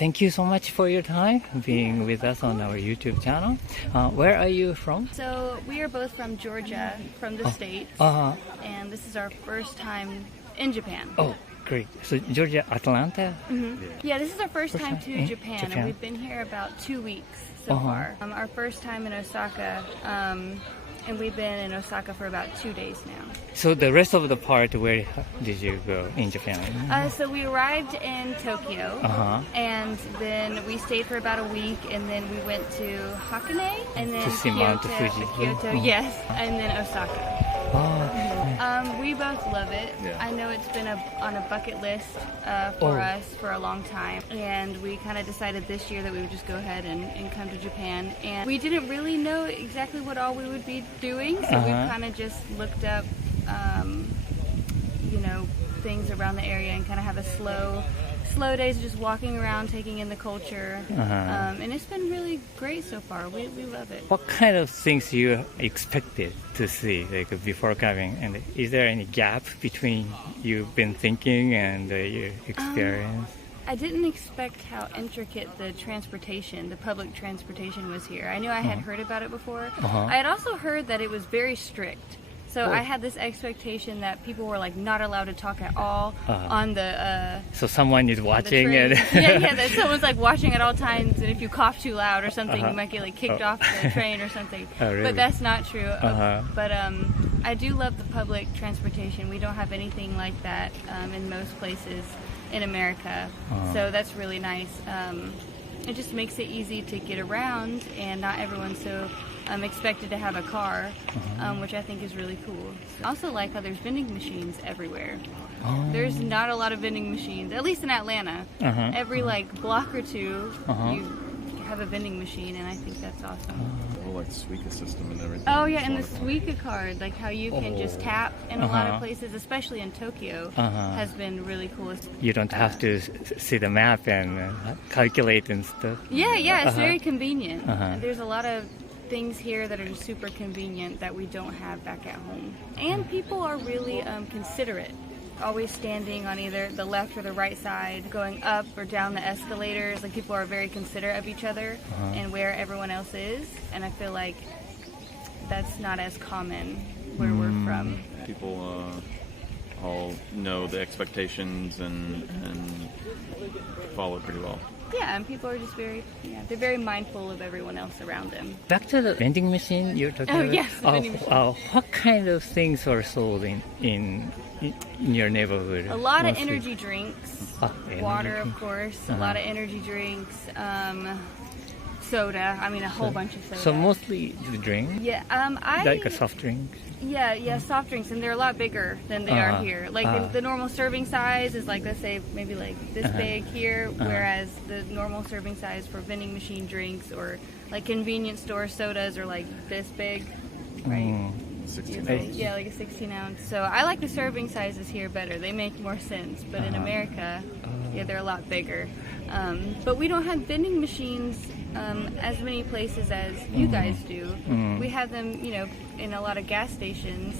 Thank you so much for your time being with us on our YouTube channel. Where are you from? So we are both from Georgia, from the States, and this is our first time in Japan. Oh, great. So Georgia, Atlanta? Yeah, this is our first time to Japan, and we've been here about 2 weeks so far. Our first time in Osaka, and we've been in Osaka for about 2 days now. So the rest of the part, where did you go in Japan? So we arrived in Tokyo, and then we stayed for about a week, and then we went to Hakone, and then To see Mount Fuji. Kyoto, yes, and then Osaka. We both love it. Yeah. I know it's been on a bucket list for us for a long time, and we kind of decided this year that we would just go ahead and come to Japan. And we didn't really know exactly what all we would be doing, so we kind of just looked up, things around the area and kind of have a slow days just walking around, taking in the culture, and it's been really great so far. We love it. What kind of things you expected to see before coming? And is there any gap between you've been thinking and your experience? I didn't expect how intricate the public transportation was here. I knew I had heard about it before. I had also heard that it was very strict. So I had this expectation that people were not allowed to talk at all on the. So someone is watching it. That someone's watching at all times, and if you cough too loud or something, you might get kicked off the train or something. Oh, really? But that's not true. But I do love the public transportation. We don't have anything like that in most places in America, so that's really nice. It just makes it easy to get around, and not everyone's so expected to have a car, which I think is really cool. I also like how there's vending machines everywhere. There's not a lot of vending machines, at least in Atlanta. Every block or two, you have a vending machine, and I think that's awesome. The whole Suica system and everything. Oh yeah, and the Suica card, how you can just tap in a lot of places, especially in Tokyo, has been really cool. You don't have to see the map and calculate and stuff. Yeah, it's very convenient. There's a lot of things here that are just super convenient that we don't have back at home. And people are really considerate. Always standing on either the left or the right side, going up or down the escalators. People are very considerate of each other and where everyone else is. And I feel like that's not as common where we're from. People all know the expectations and follow pretty well. Yeah, and people are just they're very mindful of everyone else around them. Back to the vending machine you're talking about? Oh, yes, the vending machine. What kind of things are sold in your neighborhood? A lot mostly? of energy drinks, energy water, drink. of course, a lot of energy drinks, soda, a whole bunch of soda. So mostly the drink? Yeah, Like a soft drink? Yeah, soft drinks, and they're a lot bigger than they are here. The normal serving size is let's say maybe this big here, whereas the normal serving size for vending machine drinks or convenience store sodas are this big, right? 16 ounce. Yeah, a 16 ounce. So I like the serving sizes here better. They make more sense. But in America, they're a lot bigger. But we don't have vending machines as many places as you guys do. We have them, in a lot of gas stations.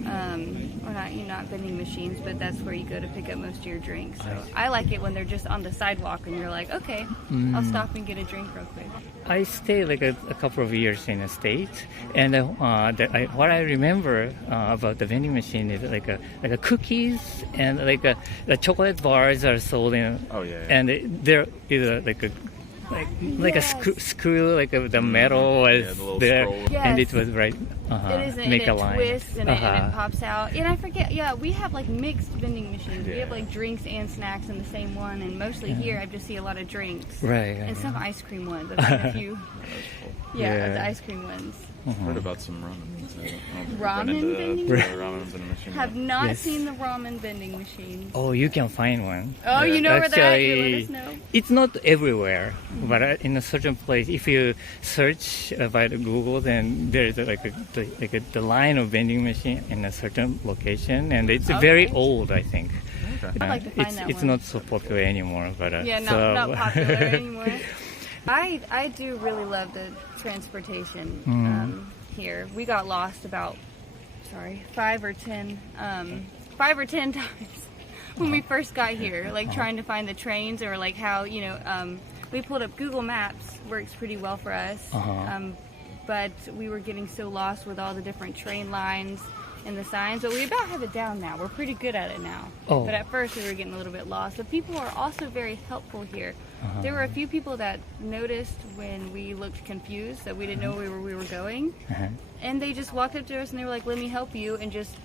Or not vending machines, but that's where you go to pick up most of your drinks. So I like it when they're just on the sidewalk and you're like, okay, I'll stop and get a drink real quick. I stayed a couple of years in the States, and what I remember about the vending machine is a cookies and the chocolate bars are sold in. Oh yeah. And there is a screw, the metal was the little there, scroll. and it was right. It is, make and a it line. twists and it pops out. And I forget, we have mixed vending machines. We have drinks and snacks in the same one, and mostly here I just see a lot of drinks. Right. And some ice cream ones. I've seen a few. The ice cream ones. I've heard about some ramen. Ramen vending machine. Have not seen the ramen vending machine. Oh, you can find one. Oh, you know where they're at? You let us know. It's not everywhere, but in a certain place, if you search by the Google, then there's the line of vending machine in a certain location, and it's very old, I think. Okay. I'd like to find that it's one. not so popular anymore, but not popular anymore. I do really love the transportation here. We got lost about 5 or 10 times when we first got here, like trying to find the trains, or like how, we pulled up Google Maps, works pretty well for us. But we were getting so lost with all the different train lines and the signs, but we about have it down now. We're pretty good at it now. But at first we were getting a little bit lost. But people are also very helpful here. There were a few people that noticed when we looked confused, that we didn't know where we were going. And they just walked up to us and they were like, let me help you, and just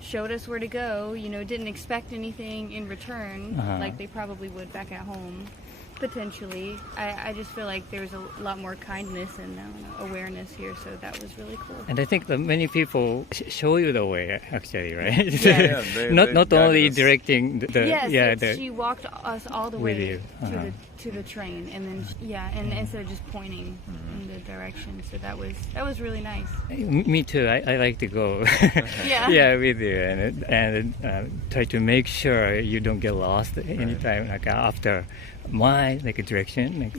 showed us where to go. Didn't expect anything in return, like they probably would back at home. Potentially. I just feel like there's a lot more kindness and awareness here, so that was really cool. And I think that many people show you the way, actually, right? Yeah, not only directing she walked us all the with way you. to the train, and then and instead of just pointing in the direction, so that was really nice. Me too. I like to go. Yeah. With you and try to make sure you don't get lost anytime, like after my direction.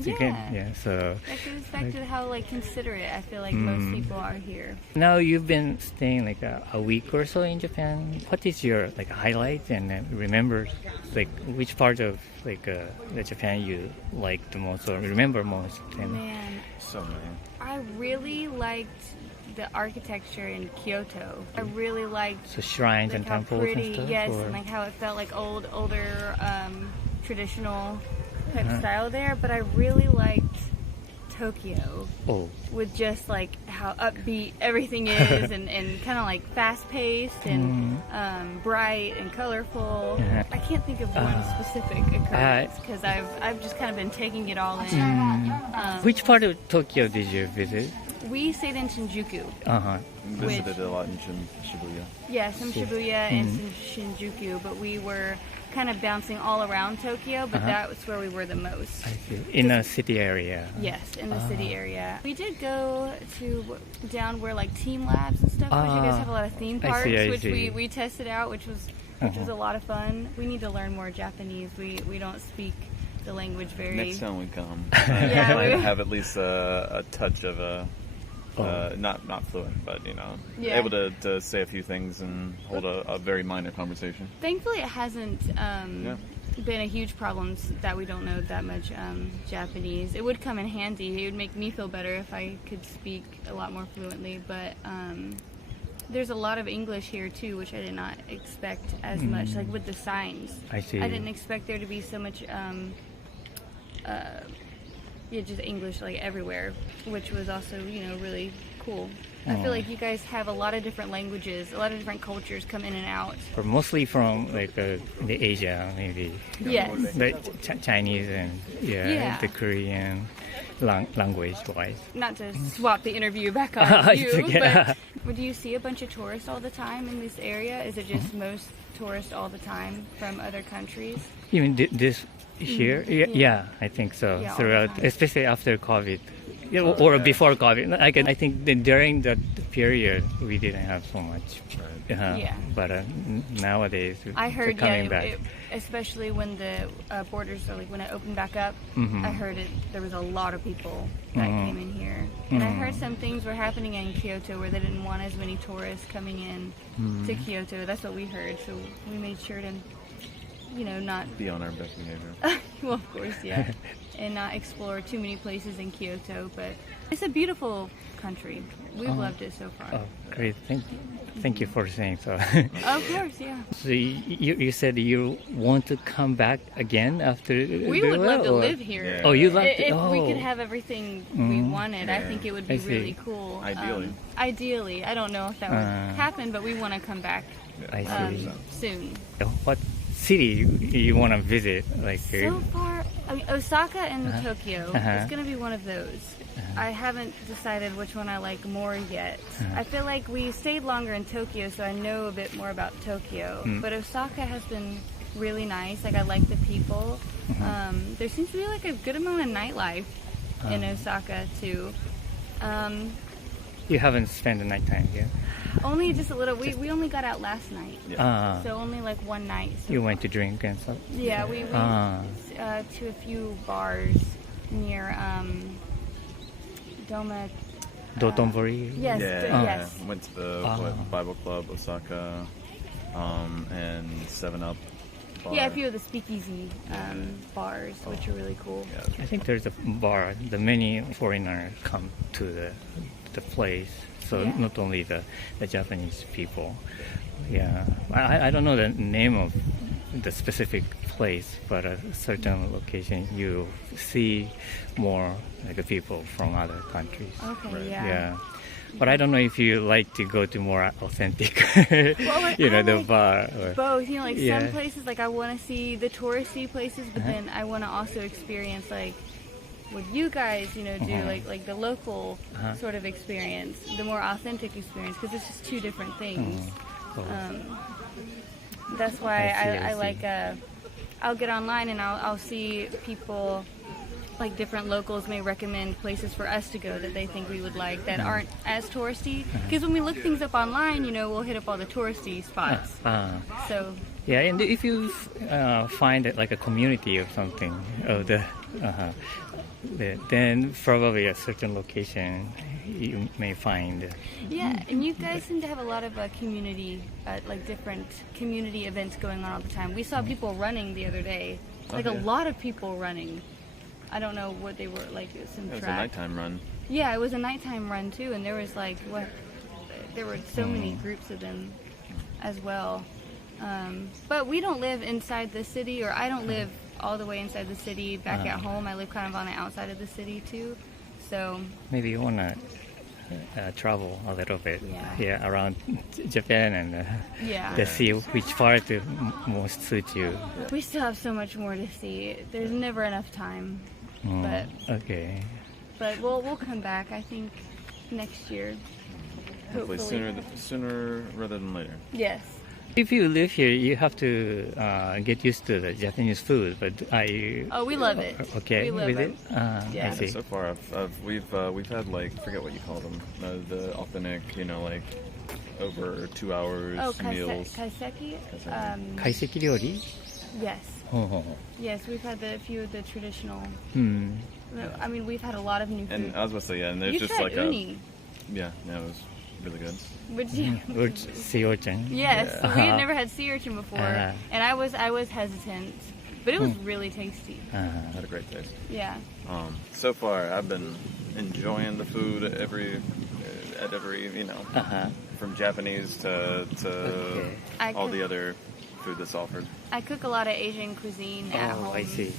So that goes back to how considerate I feel like most people are here. now you've been staying a week or so in Japan. What is your highlight and remember which part of the Japan you like the most or remember most? Man, So many. I really liked the architecture in Kyoto. I really liked So shrines and how temples pretty, and stuff? yes, or? and how it felt like older, traditional type style there. But I really liked Tokyo with just how upbeat everything is, and kind of fast paced and bright and colorful. I can't think of one specific occurrence because I've just kind of been taking it all in. Which part of Tokyo did you visit? We stayed in Shinjuku. Visited a lot in Shibuya. Yeah, some Shibuya and some Shinjuku, but we were kind of bouncing all around Tokyo, but that was where we were the most. I see. In a city area? Yes, in the city area. We did go to down where Team Labs and stuff, which you guys have a lot of theme parks, which we tested out, which was a lot of fun. We need to learn more Japanese. We don't speak the language very... Next time we come, Yeah, I have at least a touch of not fluent, but able to say a few things and hold a very minor conversation. Thankfully, it hasn't been a huge problem that we don't know that much Japanese. It would come in handy. It would make me feel better if I could speak a lot more fluently, but there's a lot of English here too, which I did not expect as much, with the signs. I see. I didn't expect there to be so much just English everywhere, which was also really cool. I feel like you guys have a lot of different languages, a lot of different cultures come in and out. Or mostly from the Asia, maybe. Yes. The Chinese and the Korean language-wise. Not to swap the interview back on you, Yeah. but do you see a bunch of tourists all the time in this area? Is it just most tourists all the time from other countries? Even this here? Yeah, I think so. Yeah, all Throughout, the time. especially after COVID. Or before COVID. I think that during that period we didn't have so much. But nowadays I they're heard, coming back. especially when the borders, when it opened back up, I heard there was a lot of people that came in here. And I heard some things were happening in Kyoto where they didn't want as many tourists coming in to Kyoto. That's what we heard. So we made sure to, not... Be on our best behavior. Well, of course, yeah. And not explore too many places in Kyoto, but it's a beautiful country. We've loved it so far. Oh, great. Thank you for saying so. Of course, yeah. So you said you want to come back again after We would love to live here. Yeah. Oh, you love to? If we could have everything we wanted, I think it would be I see. really cool. Ideally. I don't know if that would happen, but we want to come back I see. soon. What city you want to visit? So far, Osaka and Tokyo. It's going to be one of those. I haven't decided which one I like more yet. I feel like we stayed longer in Tokyo, so I know a bit more about Tokyo. But Osaka has been really nice. I like the people. There seems to be a good amount of nightlife in Osaka too. You haven't spent the night time yet? Only just a little. We only got out last night, so only one night. So You went to drink and stuff? yeah, we went to a few bars near Doma. Dotonbori? Yes, yes. Went to the Bible Club, Osaka, and 7-Up. bar. Yeah, a few of the speakeasy bars, which are really cool. Yeah, I think there's a bar. The many foreigners come to the place, so Yeah. not only the Japanese people. Yeah, I don't know the name of the specific place, but a certain location you see more like people from other countries. Okay, Yeah. But I don't know if you like to go to more authentic, Like, you know, I the like bar. Or, both. You know, like Yeah. some places, like I want to see the touristy places, but Uh-huh. then I want to also experience like what you guys, you know, do, Uh-huh. like the local Uh-huh. sort of experience, the more authentic experience, because it's just two different things. Oh. That's why I I see. like I'll get online and I'll see people, like different locals may recommend places for us to go that they think we would like that aren't as touristy. Because when we look things up online, you know, we'll hit up all the touristy spots. So Yeah, and if you find it like a community or something of then probably a certain location you may find. yeah, and you guys seem to have a lot of community, like different community events going on all the time. We saw people running the other day, like Okay. a lot of people running. I don't know what they were like. It was some it was a track. nighttime run. Yeah, it was a nighttime run too, and there was like there were so many groups of them as well. But we don't live inside the city, or I don't live all the way inside the city back at home. I live kind of on the outside of the city too. So Maybe you wanna travel a little bit, Yeah. around Japan and yeah, to see which part most suits you. we still have so much more to see. There's never enough time, but Okay. we'll come back. I think next year. Hopefully sooner rather than later. Yes. If you live here, you have to get used to the Japanese food. But are you Oh, we love it. okay We love with it. it? Yeah. I see. So far, we've had like forget what you call them, the authentic, you know, like over 2 hours Oh, meals. kaiseki. Kaiseki. 懐石料理? Yes. ほうほうほ Yes, we've had a few of the traditional. う。I mean, we've had a lot of new food. And I was about to say, yeah, and there's You just tried like uni, yeah, it was really good. which you, sea urchin. yes, we had never had sea urchin before, Uh-huh. and I was hesitant, but it was really tasty. Had a great taste. Yeah. So far, I've been enjoying the food at every, you know, from Japanese to I all cook- the other food that's offered. I cook a lot of Asian cuisine at Oh, home I see.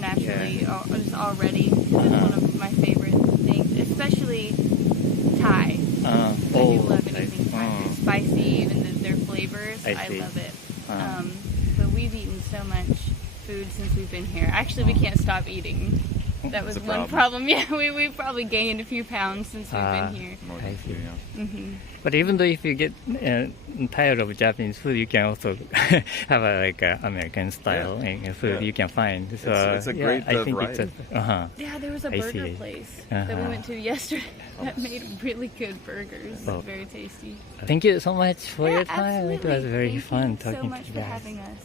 naturally, or just already. It's one of my favorite things, especially Thai. I do love anything Thai. It's spicy, even their flavors. I I see. love it. But we've eaten so much food since we've been here. Actually, we can't stop eating. That was That's a one problem. Yeah, we've probably gained a few pounds since we've been here. More I than see. food, yeah. But even though if you get tired of Japanese food, you can also have like American style food you can find. So It's a great I think variety. it's a, Yeah, there was a I burger see. place that we Uh-huh. went to yesterday that made really good burgers. Oh. Very tasty. Thank you so much for Yeah, your time. It was absolutely. very Thank fun you talking so much to you for guys. having us.